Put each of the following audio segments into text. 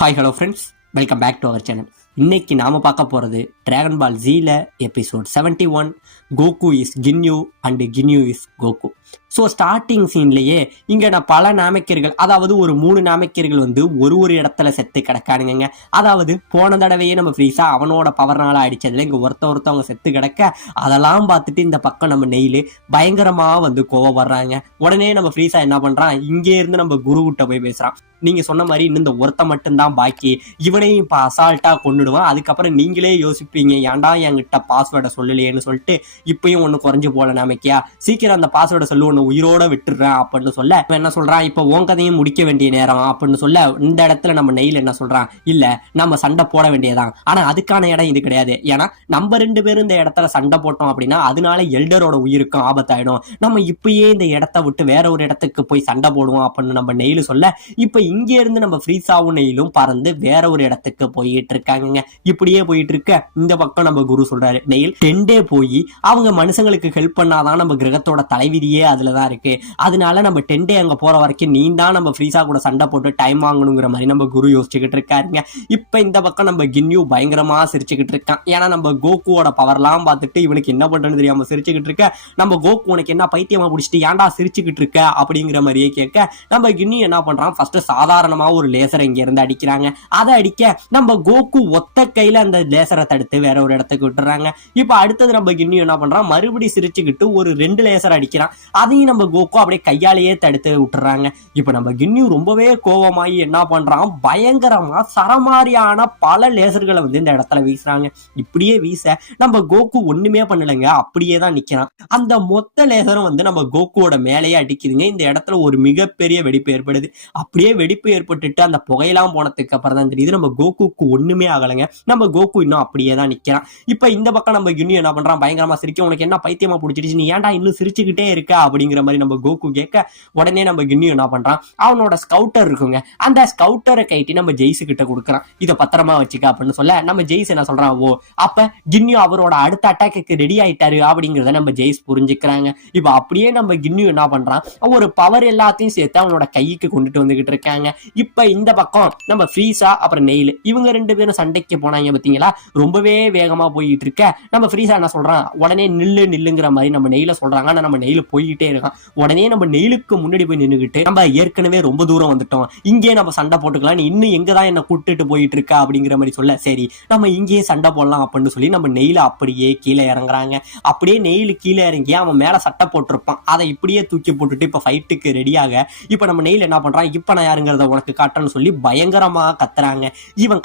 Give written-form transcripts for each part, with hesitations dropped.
Hi hello friends, welcome back to our channel. இன்னைக்கு நாம பார்க்க போறது டிராகன் பால் ஜீல episode 71 Goku is Ginyu and Ginyu is Goku. So starting சீன்லயே இங்க நான் பல நாமக்கியர்கள், அதாவது ஒரு 3 நாமக்கியர்கள் வந்து ஒரு இடத்துல செத்து கிடக்கானுங்க. அதாவது போன தடவையே நம்ம ஃப்ரீஸா அவனோட பவர்னால அடிச்சதுல இங்க ஒருத்தவங்க செத்து கிடக்க அதெல்லாம் பார்த்துட்டு இந்த பக்கம் நம்ம நெயிலு பயங்கரமா வந்து கோவப்படுறாங்க. உடனே நம்ம ஃப்ரீஸா என்ன பண்றான், இங்கே இருந்து நம்ம குரு கிட்ட போய் பேசுறான். நீங்க சொன்ன மாதிரி இன்னும் இந்த ஒருத்த மட்டும்தான் பாக்கி, இவனையும் இப்ப அசால்ட்டா கொண்டுடுவான். அதுக்கப்புறம் நீங்களே யோசிப்பீங்க, ஏன்டா என்கிட்ட பாஸ்வேர்டை சொல்லலையேன்னு சொல்லிட்டு இப்பயும் ஒண்ணு குறைஞ்சு போல நாமக்கியா, சீக்கிரம் அந்த பாஸ்வேர்டை சொல்லு, ஒண்ணு உயிரோட விட்டுடுறேன் அப்படின்னு சொல்ல என்ன சொல்றான், இப்ப உன் கதையும் முடிக்க வேண்டிய நேரம் அப்படின்னு சொல்ல இந்த இடத்துல நம்ம நெயில் என்ன சொல்றான், இல்ல நம்ம சண்டை போட வேண்டியதான், ஆனா அதுக்கான இடம் இது கிடையாது. ஏன்னா நம்ம 2 பேரும் இந்த இடத்துல சண்டை போட்டோம் அப்படின்னா அதனால எல்டரோட உயிருக்கும் ஆபத்தாயிடும். நம்ம இப்பயே இந்த இடத்த விட்டு வேற ஒரு இடத்துக்கு போய் சண்டை போடுவோம் அப்படின்னு நம்ம நெயில் சொல்ல, இப்ப இங்க இருந்து நம்ம ஃப்ரீஸாவும் நெயிலும் பறந்து வேற ஒரு இடத்துக்கு போயிட்டு இருக்காங்க. இப்படியே போயிட்டு இருக்க இந்த பக்கம் நம்ம குரு சொல்றாரு, நெயில் 10 டே போய் அவங்க மனுஷங்களுக்கு ஹெல்ப் பண்ணாதான் நம்ம கிரகத்தோட தலைவிதியே அதுலதான் இருக்கு. அதனால நம்ம 10 டே அங்க போற வரைக்கும் நீ தான் நம்ம ஃப்ரீஸா கூட சண்டை போட்டு டைம் வாங்கணுங்கிற மாதிரி நம்ம குரு யோசிச்சுக்கிட்டு இருக்காருங்க. இப்ப இந்த பக்கம் நம்ம கின்யூ பயங்கரமா சிரிச்சுக்கிட்டு இருக்கான். ஏன்னா நம்ம கோகுவோட பவர்லாம் பார்த்துட்டு இவனுக்கு என்ன பண்றதுன்னு தெரியாம சிரிச்சுக்கிட்டு இருக்க. நம்ம கோகு உனக்கு என்ன பைத்தியமா பிடிச்சிட்டு ஏன்டா சிரிச்சுக்கிட்டு இருக்க அப்படிங்கிற மாதிரியே கேட்க நம்ம கின்யூ என்ன பண்றான், ஃபர்ஸ்ட் சாதாரணமா ஒரு லேசரை இங்க இருந்து அடிக்கிறாங்க. அதை அடிக்க நம்ம கோகு ஒத்த கையில அந்த லேசரை தடுத்து வேற ஒரு இடத்துக்கு விட்டுறாங்க. இப்ப அடுத்தது நம்ம கின்யூ என்ன பண்றான், மறுபடியும் சிரிச்சுக்கிட்டு ஒரு 2 லேசர் அடிக்கிறான். அதையும் நம்ம கோகு அப்படியே கையாலேயே தடுத்து விட்டுறாங்க. இப்ப நம்ம கின்யூ ரொம்பவே கோபமாயி என்ன பண்றான், பயங்கரமா சரமாரியான பல லேசர்களை வந்து இந்த இடத்துல வீசுறாங்க. இப்படியே வீச நம்ம கோகு ஒண்ணுமே பண்ணலைங்க, அப்படியே தான் நிக்கிறான். அந்த மொத்த லேசரும் வந்து நம்ம கோகுவோட மேலேயே அடிக்குதுங்க. இந்த இடத்துல ஒரு மிகப்பெரிய வெடிப்பு ஏற்படுது. அப்படியே வெடிப்பு ஏற்பட்டுட்டு அந்த புகையெல்லாம் போனதுக்கு அப்புறம் தான் தெரியுது நம்ம கோகுக்கு ஒண்ணுமே ஆகலைங்க. நம்ம கோகு இன்னும் அப்படியே தான் நிக்கிறான். இப்ப இந்த பக்கம் நம்ம கின்யூ என்ன பண்றான், பயங்கரமா சிரிக்க, உனக்கு என்ன பைத்தியமா பிடிச்சிருச்சு, நீ ஏன்டா இன்னும் சிரிச்சுக்கிட்டே இருக்க அப்படிங்கிற மாதிரி நம்ம கோகு கேட்க உடனே நம்ம கின்யூ என்ன பண்றான், அவனோட ஸ்கவுட்டர் இருக்குங்க, அந்த ஸ்கவுட்டரை கைட்டி நம்ம ஜெய்ஸு கிட்ட கொடுக்குறான். இதை பத்திரமா வச்சுக்க அப்படின்னு சொல்ல நம்ம ஜெய்ஸ் என்ன சொல்றான், ஓ அப்ப கின்யூ அவரோட அடுத்த அட்டாக்கு ரெடி ஆயிட்டாரு அப்படிங்கறத நம்ம ஜெய்ஸ் புரிஞ்சுக்கிறாங்க. இப்ப அப்படியே நம்ம கின்யூ என்ன பண்றான், ஒரு பவர் எல்லாத்தையும் சேர்த்து அவனோட கைக்கு கொண்டுட்டு வந்துகிட்டு இருக்காங்க. இப்ப இந்த பக்கம் நம்ம ஃப்ரீஸா அப்புறம் நெயில் இவங்க 2 பேரும் சண்டைக்கு போனாங்க பாத்தீங்களா, ரொம்பவே வேகமா போயிட்டு இருக்க நம்ம ஃப்ரீஸா என்ன சொல்றான், உடனே நில்லுங்கிற மாதிரி நம்ம நெயில சொல்றாங்க. ஆனா நம்ம நெயில் போயிட்டே இருக்கான். உடனே நம்ம நெயிலுக்கு முன்னாடி போய் நின்னுகிட்டு, நம்ம ஏற்கனவே ரொம்ப தூரம் வந்துட்டோம், இங்கே நம்ம சண்டை போட்டுக்கலாம், நீ இன்னும் எங்கதான் என்ன கூட்டிட்டு போயிட்டு இருக்க அப்படிங்கிற மாதிரி சொல்ல, சரி நம்ம இங்கேயே சண்டை போடலாம் அப்படின்னு சொல்லி நம்ம நெயில அப்படியே கீழே இறங்குறாங்க. அப்படியே நெயில் கீழே இறங்கி அவன் மேல சட்டை போட்டிருப்பான், அதை இப்படியே தூக்கி போட்டுட்டு இப்ப ஃபைட்டுக்கு ரெடியாக இப்ப நம்ம நெயில் என்ன பண்றான், இப்ப நான் யாருங்கிறத உனக்கு காட்டன்னு சொல்லி பயங்கரமா கத்துறாங்க. இவன்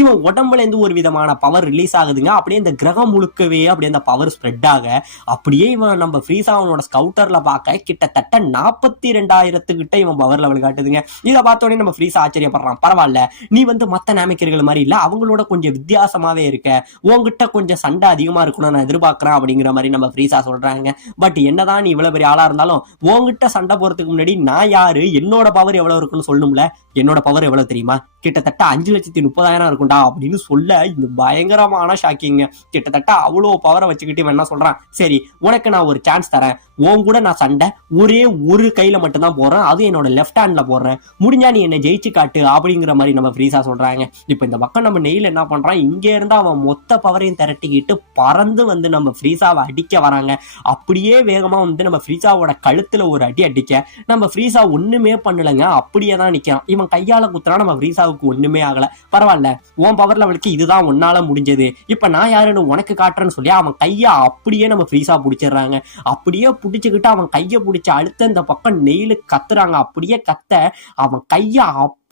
இவன் உடம்புல இருந்து ஒரு விதமான பவர் ரிலீஸ் ஆகுதுங்க. அப்படியே இந்த கிரகம் முழுக்கவே அப்படியே அந்த பவர் ஸ்ப்ரெட் ஆக அப்படியே இவன் நம்ம ஃப்ரீஸா அவனோட ஸ்கவுட்டர்ல பார்க்க கிட்டத்தட்ட 42,000 கிட்ட இவன் பவர் லெவல் காட்டுதுங்க. இதை பார்த்தோடனே நம்ம ஃப்ரீஸா ஆச்சரியப்படுறான், பரவாயில்ல நீ வந்து மத்த நாமிக்கர்கள் மாதிரி இல்ல, அவங்களோட கொஞ்சம் வித்தியாசமாவே இருக்க, உங்ககிட்ட கொஞ்சம் சண்டை அதிகமா இருக்கணும்னு நான் எதிர்பார்க்கிறேன் அப்படிங்கிற மாதிரி நம்ம ஃப்ரீஸா சொல்றாங்க. பட் என்னதான் நீ இவ்வளவு பெரிய ஆளா இருந்தாலும் உங்ககிட்ட சண்டை போறதுக்கு முன்னாடி நான் யாரு, என்னோட பவர் எவ்வளவு இருக்குன்னு சொல்லணும்ல, என்னோட பவர் எவ்வளவு தெரியுமா, கிட்டத்தட்ட 5,30,000 இருக்கும்டா அப்படின்னு சொல்ல இந்த பயங்கரமான ஷாக்கிங்க. கிட்டத்தட்ட அவ்வளோ பவரை வச்சுக்கிட்டு இவன் என்ன சொல்றான், சரி உனக்கு நான் ஒரு சான்ஸ் தரேன், உன் கூட நான் சண்டை ஒரே ஒரு கையில மட்டும் தான் போடுறேன், அதுவும் என்னோட லெஃப்ட் ஹேண்ட்ல போடுறேன், முடிஞ்சா நீ என்ன ஜெயிச்சு காட்டு அப்படிங்கிற மாதிரி நம்ம ஃப்ரீஸா சொல்றாங்க. இப்ப இந்த பக்கம் நம்ம நெயில் என்ன பண்றான், இங்க இருந்து அவன் மொத்த பவரையும் திரட்டிக்கிட்டு பறந்து வந்து நம்ம ஃப்ரீஸாவை அடிக்க வராங்க. அப்படியே வேகமா வந்து நம்ம ஃப்ரீஸாவோட கழுத்துல ஒரு அடி அடிக்க நம்ம ஃப்ரீஸா ஒண்ணுமே பண்ணலங்க, அப்படியே தான் நிக்கிறான். இவன் கையால குத்துறா, நம்ம ஃப்ரீஸாவுக்கு ஒண்ணுமே ஆகல. பரவாயில்ல உன் பவர் லெவலுக்கு இதுதான் உன்னால முடிஞ்சது, இப்ப நான் யாருன்னு உனக்கு காட்டுறேன்னு சொல்லி அவன் கைய அப்படியே நம்ம ஃப்ரீஸா பிடிச்சிடுறாங்க. அப்படியே பிடிச்சுக்கிட்டு அவன் கைய பிடிச்ச அடுத்த இந்த பக்கம் நெயிலு கத்துறாங்க. அப்படியே கத்த அவன் கைய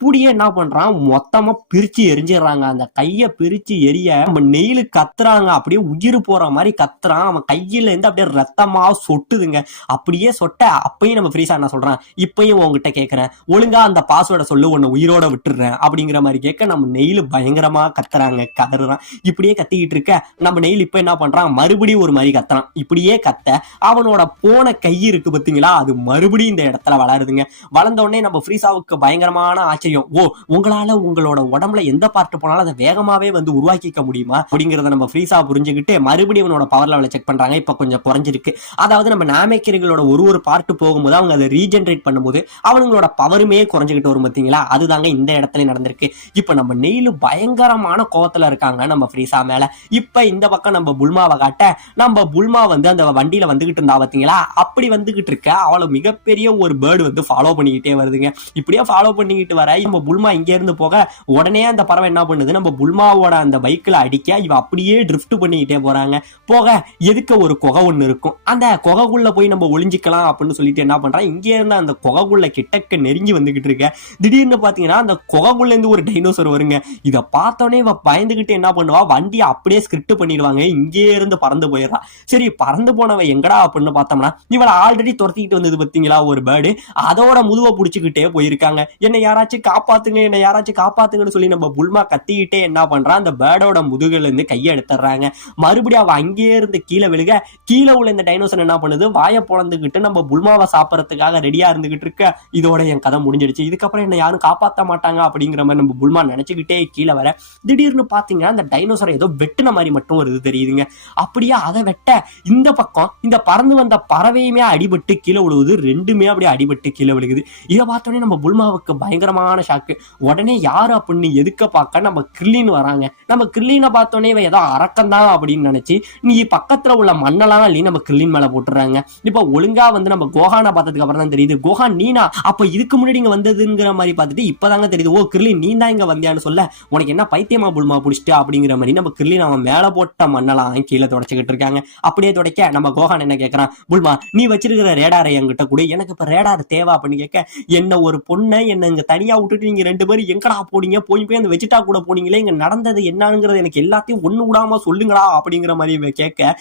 அப்படியே என்ன பண்றான், மொத்தமா பிரிச்சு எரிஞ்சிடறாங்க. அந்த கைய பிரிச்சு எரிய நம்ம நெயிலு கத்துறாங்க, அப்படியே உயிர் போற மாதிரி கத்துறான். அவன் கையில இருந்து அப்படியே ரத்தமா சொட்டுதுங்க. அப்படியே சொட்ட அப்பயும் நம்ம ஃப்ரீஸா என்ன சொல்றான், இப்பயும் உங்ககிட்ட கேட்கிறேன், ஒழுங்கா அந்த பாஸ்வேர்டை சொல்லு, உன்னை உயிரோட விட்டுடுறேன் அப்படிங்கிற மாதிரி கேட்க நம்ம நெயிலு பயங்கரமா கத்துறாங்க, கதறான். இப்படியே கத்திக்கிட்டு இருக்க நம்ம நெயில் இப்ப என்ன பண்றான், மறுபடியும் ஒரு மாதிரி கத்துறான். இப்படியே கத்த அவனோட போன கை இருக்கு பாத்தீங்களா, அது மறுபடியும் இந்த இடத்துல வளருதுங்க. வளர்ந்த உடனே நம்ம ஃப்ரீஸாவுக்கு பயங்கரமான ஆச்சரியம் விஷயம். ஓ, உங்களால உங்களோட உடம்புல எந்த பார்ட் போனாலும் அதை வேகமாவே வந்து உருவாக்கிக்க முடியுமா அப்படிங்கறத நம்ம ஃப்ரீஸா புரிஞ்சுக்கிட்டு மறுபடியும் அவனோட பவர் லெவலை செக் பண்றாங்க. இப்ப கொஞ்சம் குறைஞ்சிருக்கு. அதாவது நம்ம நாமேக்கரிகளோட ஒரு பார்ட் போகும்போது அவங்க அதை ரீஜெனரேட் பண்ணும்போது அவங்களோட பவருமே குறைஞ்சிக்கிட்டு வரும் பாத்தீங்களா. அதுதாங்க இந்த இடத்துல நடந்திருக்கு. இப்ப நம்ம நெயிலு பயங்கரமான கோவத்துல இருக்காங்க நம்ம ஃப்ரீஸா மேல. இப்ப இந்த பக்கம் நம்ம புல்மாவை காட்ட, நம்ம புல்மா வந்து அந்த வண்டியில வந்துகிட்டு இருந்தா பாத்தீங்களா, அப்படி வந்துகிட்டு இருக்க அவளை மிகப்பெரிய ஒரு பேர்டு வந்து ஃபாலோ பண்ணிக்கிட்டே வருதுங்க. இப்படியே ஃபாலோ பண்ணிக்கிட்டு வர நம்ம புல்மா இங்க இருந்து போக உடனே அந்த பறவை என்ன பண்ணுது, நம்ம புல்மாவோட அந்த பைக்ல அடிக்க இவ அப்படியே ட்ரிஃப்ட் பண்ணிக்கிட்டே போறாங்க. போக எதுக்கு ஒரு குகை ஒண்ணு இருக்கும், அந்த குகைக்குள்ள போய் நம்ம ஒளிஞ்சிக்கலாம் அப்படின்னு சொல்லிட்டு என்ன பண்றான், இங்க இருந்து அந்த குகைக்குள்ள கிட்டக்க நெருங்கி வந்துகிட்டு இருக்க. திடீர்னு பாத்தீங்கன்னா அந்த குகைக்குள்ள இருந்து ஒரு டைனோசர் வருங்க. இத பார்த்தோன்னே இவ பயந்துகிட்டு என்ன பண்ணுவா, வண்டியை அப்படியே ஸ்கிரிப்ட் பண்ணிடுவாங்க. இங்கே இருந்து பறந்து போயிடுறா. சரி, பறந்து போனவ எங்கடா அப்படின்னு பார்த்தோம்னா இவளை ஆல்ரெடி துரத்திக்கிட்டு வந்தது பாத்தீங்களா ஒரு பேர்டு, அதோட முதுவை புடிச்சுக்கிட்டே போயிருக்காங்க. என்னை யாராச்சும் காப்பாத்துங்க, என்னை யாராச்சும் காப்பாத்துங்கன்னு சொல்லி நம்ம புல்மா கத்திக்கிட்டே என்ன பண்றான், அந்த பேர்டோட முதுகுல இருந்து கையை எடுத்துறாங்க. மறுபடியும் அவ அங்கே இருந்து கீழே விழுக, கீழே உள்ள இந்த டைனோசர் என்ன பண்ணுது, வாயை பொழந்துகிட்டு நம்ம புல்மாவை சாப்பிடறதுக்காக ரெடியா இருந்துகிட்டு இருக்க. இதோட என் கதை முடிஞ்சிடுச்சு, இதுக்கப்புறம் என்ன யாரும் காப்பாற்ற மாட்டாங்க அப்படிங்கிற மாதிரி நம்ம புல்மா நினைச்சுக்கிட்டே கீழே வர, திடீர்னு பாத்தீங்கன்னா அந்த டைனோசரை ஏதோ வெட்டின மாதிரி மட்டும் வருது தெரியுதுங்க. அப்படியே அதை வெட்ட இந்த பக்கம் இந்த பறந்து வந்த பறவையுமே அடிபட்டு கீழே விழுவுது. ரெண்டுமே அப்படியே அடிபட்டு கீழே விழுகுது. இதை பார்த்தோன்னே நம்ம புல்மாவுக்கு பயங்கரமான ஷாக்கு. உடனே யாரு அப்படின்னு எதுக்க பார்க்க நம்ம கிர்லின் வராங்க. நம்ம கிர்லினை பார்த்தோன்னே இவ ஏதோ அரக்கம்தான் அப்படின்னு நினைச்சு நீ பக்கத்துல உள்ள மண்ணெல்லாம் அள்ளி நம்ம கிர்லின் மேல போட்டுறாங்க. இப்ப ஒழுங்கா வந்து நம்ம கோஹானை பார்த்ததுக்கு அப்புறம் தான் தெரியுது, கோஹான் நீனா அப்ப இதுக்கு முன்னாடி இங்க வந்ததுங்கிற மாதிரி பார்த்துட்டு இப்பதாங்க தெரியுது, ஓ கிர்லின் நீ தான் இங்க வந்தியான்னு சொல்ல, உனக்கு என்ன பைத்தியமா புல்மா புடிச்சிட்டு அப்படிங்கிற மாதிரி நம்ம கிர்லின் அவன் மேல போட்ட மண்ணெல்லாம் கீழே தொடச்சுக்கிட்டு இருக்காங்க. அப்படியே தொடக்க நம்ம கோஹான் என்ன கேட்கறான், புல்மா நீ வச்சிருக்கிற ரேடாரை என்கிட்ட கூட, எனக்கு இப்ப ரேடார் தேவை அப்படின்னு கேட்க, என்ன ஒரு பொண்ணை என்ன இங்க தனியா விட்டுட்டு நீங்க ரெண்டு பேரும் எங்கடா போனீங்க, போய் போய் அந்த வெஜிடா கூட போனீங்களே, இங்க நடந்தது என்னங்கிறது எனக்கு எல்லாத்தையும் ஒண்ணு விடாம சொல்லுங்களா அப்படிங்கிற மாதிரி இவ கேட்க,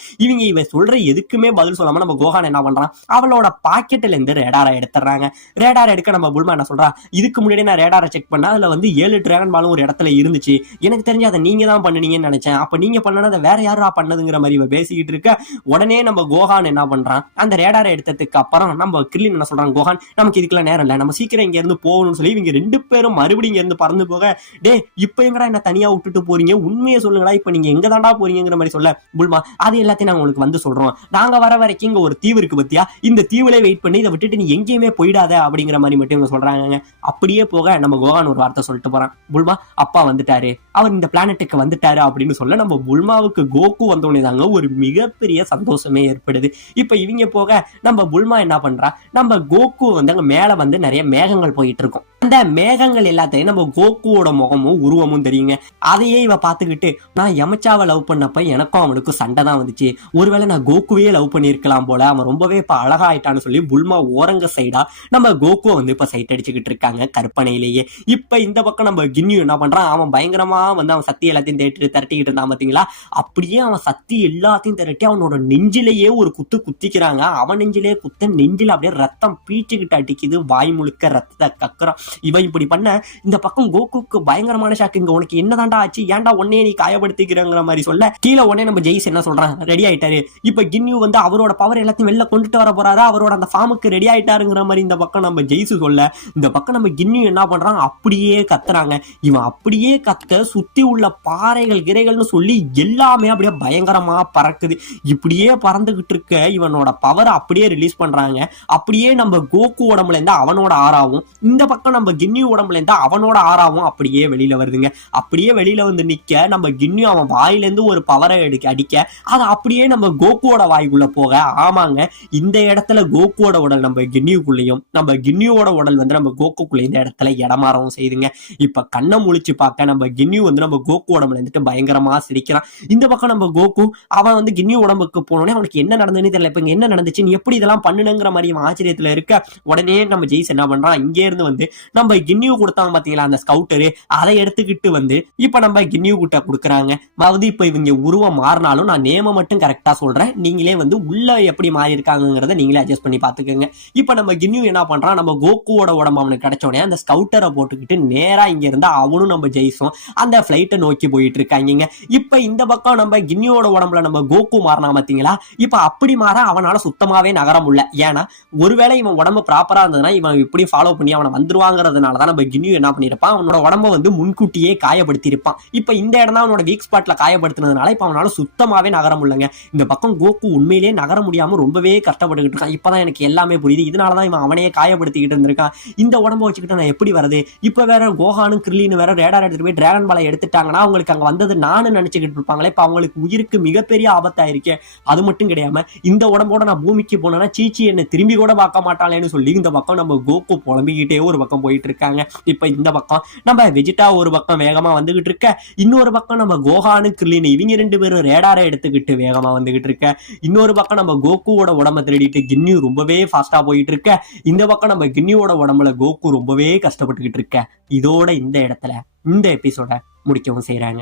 இவ சொல்ற எதுக்குமே பதில் சொல்லாம நம்ம கோஹான் என்ன பண்றான், அவளோட பாக்கெட்ல இருந்து ரேடாரை எடுத்துறாங்க. ரேடார் எடுக்க நம்ம புல்மா என்ன சொல்றா, இதுக்கு முன்னாடி நான் ரேடாரை செக் பண்ணா அதுல வந்து 7 டிராகன் பாலும் ஒரு இடத்துல இருந்துச்சு, எனக்கு தெரிஞ்சு அதை நீங்க தான் பண்ணுனீங்கன்னு நினைச்சேன், அப்ப நீங்க பண்ணதை வேற யாரா பண்ணதுங்கிற மாதிரி இவ பேசிக்கிட்டு இருக்க. உடனே நம்ம கோஹான் என்ன பண்றான், அந்த ரேடாரை எடுத்ததுக்கு அப்புறம் நம்ம கிர்லின் என்ன சொல்றான், கோஹான் நமக்கு இதுக்குள்ள நேரம் இல்ல, நம்ம சீக்கிரம் இங்க இருந்து போகணும்னு சொல்லி இவங்க ரெண்டு பேரும் மறுபடியும் இங்க இருந்து பறந்து போக, டே இப்ப எங்கடா என்ன தனியா விட்டுட்டு போறீங்க, உண்மையை சொல்லுங்களா, இப்ப நீங்க எங்க தாண்டா போறீங்கிற மாதிரி சொல்ல, புல்மா அது எல்லாத்தையும் நாங்க உங்களுக்கு வந்து சொல்றோம், நாங்க வர வரைக்கும் இங்க ஒரு தீவு இருக்கு பத்தியா, இந்த தீவுல வெயிட் பண்ணி இதை விட்டுட்டு நீ எங்கேயுமே போயிடாத அப்படிங்கிற மாதிரி மட்டும் இவங்க சொல்றாங்க. அப்படியே போக நம்ம கோஹான் ஒரு வார்த்தை சொல்லிட்டு போறான், புல்மா அப்பா வந்துட்டாரு, அவர் இந்த பிளானட்டுக்கு வந்துட்டாரு அப்படின்னு சொல்ல, நம்ம புல்மாவுக்கு கோகு வந்தோடனே தாங்க ஒரு மிகப்பெரிய சந்தோஷமே ஏற்படுது. இப்ப இவங்க போக நம்ம புல்மா என்ன பண்றா, நம்ம கோகு வந்து அங்க மேல வந்து நிறைய மேகங்கள் போயிட்டு இருக்கும். அந்த மேகங்கள் எல்லாத்தையும் நம்ம கோகுவோட முகமும் உருவமும் தெரியுங்க. அதையே இவ பாத்துக்கிட்டு, நான் யமச்சாவை லவ் பண்ணப்ப எனக்கும் அவனுக்கும் சண்டை தான் வந்துச்சு, ஒருவேளை நான் கோகுவே லவ் பண்ணிருக்கலாம் போல, அவன் ரொம்பவே இப்ப அழகாயிட்டான்னு சொல்லி புல்மா ஓரங்க சைடா நம்ம கோகுவை வந்து இப்ப சைட் அடிச்சுக்கிட்டு இருக்காங்க கற்பனையிலேயே. இப்ப இந்த பக்கம் நம்ம கின்யூ என்ன பண்றான், அவன் பயங்கரமா வந்து அவன் சக்தி எல்லாத்தையும் திரட்டிக்கிட்டு இருந்தான் பாத்தீங்களா, அப்படியே அவன் சக்தி எல்லாத்தையும் திரட்டி அவனோட நெஞ்சிலேயே ஒரு குத்து குத்திக்கிறாங்க. அவன் நெஞ்சிலே குத்த, நெஞ்சில அப்படியே ரத்தம் பீச்சுக்கிட்டு அடிக்குது, வாய் முழுக்க ரத்தத்தை கக்குறான். இவன் இப்படி பண்ண இந்த பக்கம் கோகுக்கு பயங்கரமான ஷாக்கு, இங்க உனக்கு என்னதான்டா ஆச்சு, ஏன்டா உடனே நீ காயப்படுத்திக்கிறங்கிற மாதிரி சொல்ல, கீழே உடனே நம்ம ஜெய்ஸ் என்ன சொல்றான், ரெடி ஆயிட்டாரு, இப்ப கின்யூ வந்து அவரோட பவர் எல்லாத்தையும் வெளில கொண்டுட்டு வர போறாரா, அவரோட அந்த ஃபார்முக்கு ரெடி ஆயிட்டாருங்கிற மாதிரி இந்த பக்கம் நம்ம ஜெய்ஸ் சொல்ல, இந்த பக்கம் நம்ம கின்யூ என்ன பண்றான், அப்படியே கத்துறாங்க. இவன் அப்படியே கத்த சுத்தி உள்ள பாறைகள் கிரைகள்னு சொல்லி எல்லாமே அப்படியே பயங்கரமா பறக்குது. இப்படியே பறந்துகிட்டு இருக்க இவனோட பவர் அப்படியே ரிலீஸ் பண்றாங்க. அப்படியே நம்ம கோகு உடம்புல இருந்து அவனோட ஆறாவும், இந்த பக்கம் நம்ம கின்யூ உடம்புல இருந்து அவனோட ஆறாவும் அப்படியே வெளியில வருதுங்க. அப்படியே வெளியில வந்து நிக்க நம்ம கின்யூ அவன் வாயில இருந்து ஒரு பவரை அடிக்க, அது அப்படியே நம்ம கோகுவோட வாய்க்குள்ள போக, ஆமாங்க இந்த இடத்துல கோகுவோட உடல் நம்ம கின்யூக்குள்ளேயும் நம்ம கின்யூவோட உடல் வந்து நம்ம கோகுக்குள்ள இந்த இடத்துல இடமாறவும் செய்துங்க. இப்ப கண்ணை முழிச்சு பார்க்க நம்ம கின்யூ வந்து நம்ம கோகு உடம்புல இருந்துட்டு பயங்கரமா சிரிக்கிறான். இந்த பக்கம் நம்ம கோகு அவன் வந்து கின்யூ உடம்புக்கு போனோடனே அவனுக்கு என்ன நடந்ததுன்னு தெரியல, இப்ப என்ன நடந்துச்சு, நீ எப்படி இதெல்லாம் பண்ணுங்கிற மாதிரி ஆச்சரியத்துல இருக்க, உடனே நம்ம ஜெய்ஸ் என்ன பண்றான், இங்கே இருந்து வந்து நம்ம கின்யூ கொடுத்தாங்க பாத்தீங்களா அந்த ஸ்கவுட்டரு, அதை எடுத்துக்கிட்டு வந்து இப்ப நம்ம கின்யூ கிட்ட கொடுக்குறாங்க. அதாவது இப்ப இவங்க உருவம் மாறினாலும் நான் நேம மட்டும் கரெக்டா சொல்றேன், நீங்களே வந்து உள்ள எப்படி மாறி இருக்காங்கிறத நீங்களே அட்ஜஸ்ட் பண்ணி பாத்துக்கோங்க. இப்ப நம்ம கின்யூ என்ன பண்றான், நம்ம கோகுவோட உடம்பு அவனுக்கு கிடைச்சோடனே அந்த ஸ்கவுட்டரை போட்டுக்கிட்டு நேரா இங்க இருந்தா அவனும் நம்ம ஜெய்ஸும் அந்த பிளைட்டை நோக்கி போயிட்டு இருக்காங்க. இப்ப இந்த பக்கம் நம்ம கின்யூவோட உடம்புல நம்ம கோகு மாறினா பாத்தீங்களா, இப்ப அப்படி மாற அவனால சுத்தமாவே நகர முடியல. ஏன்னா ஒருவேளை இவன் உடம்பு ப்ராப்பரா இருந்ததுன்னா இவன் இப்படி ஃபாலோ பண்ணி அவனை வந்துருவாங்க வாங்குறதுனாலதான் நம்ம கின்யூ என்ன பண்ணிருப்பான், அவனோட உடம்ப வந்து முன்கூட்டியே காயப்படுத்தி இருப்பான். இப்ப இந்த இடம் தான் அவனோட வீக் ஸ்பாட்ல காயப்படுத்தினதுனால இப்ப அவனால சுத்தமாவே நகர முடியலங்க. இந்த பக்கம் கோகு உண்மையிலேயே நகர முடியாம ரொம்பவே கஷ்டப்பட்டுக்கிட்டு இருக்கான். இப்பதான் எனக்கு எல்லாமே புரியுது, இதனாலதான் இவன் அவனையே காயப்படுத்திக்கிட்டு இருந்திருக்கான். இந்த உடம்ப வச்சுக்கிட்டு நான் எப்படி வரது? இப்ப வேற கோஹானும் கிர்லின்னு வேற ரேடார் எடுத்துட்டு போய் டிராகன் பாலை எடுத்துட்டாங்கன்னா அவங்களுக்கு அங்க வந்தது நானு நினைச்சுக்கிட்டு இருப்பாங்களே, இப்ப அவங்களுக்கு உயிருக்கு மிகப்பெரிய ஆபத்தாயிருக்கே. அது மட்டும் கிடையாம இந்த உடம்போட நான் பூமிக்கு போனேன்னா சீச்சி என்ன திரும்பி கூட பார்க்க மாட்டாளேன்னு சொல்லி இந்த பக்கம் நம்ம கோகு புலம்பிக்கிட்டே ஒரு பக்கம் போயிட்டு இருக்காங்க. இப்ப இந்த பக்கம் நம்ம வெஜிடா ஒரு பக்கம் வேகமா வந்துகிட்டு இருக்க, இன்னொரு பக்கம் நம்ம கோஹானு கிர்லின்னு இவங்க 2 பேரும் ரேடாரை எடுத்துக்கிட்டு வேகமா வந்துகிட்டு இருக்க, இன்னொரு பக்கம் நம்ம கோகுவோட உடம்ப திருடிட்டு கின்யூ ரொம்பவே ஃபாஸ்டா போயிட்டு இருக்க, இந்த பக்கம் நம்ம கின்யூவோட உடம்புல கோகு ரொம்பவே கஷ்டப்பட்டுக்கிட்டு இருக்க. இதோட இந்த இடத்துல இந்த எபிசோட முடிக்கவும் செய்யறாங்க.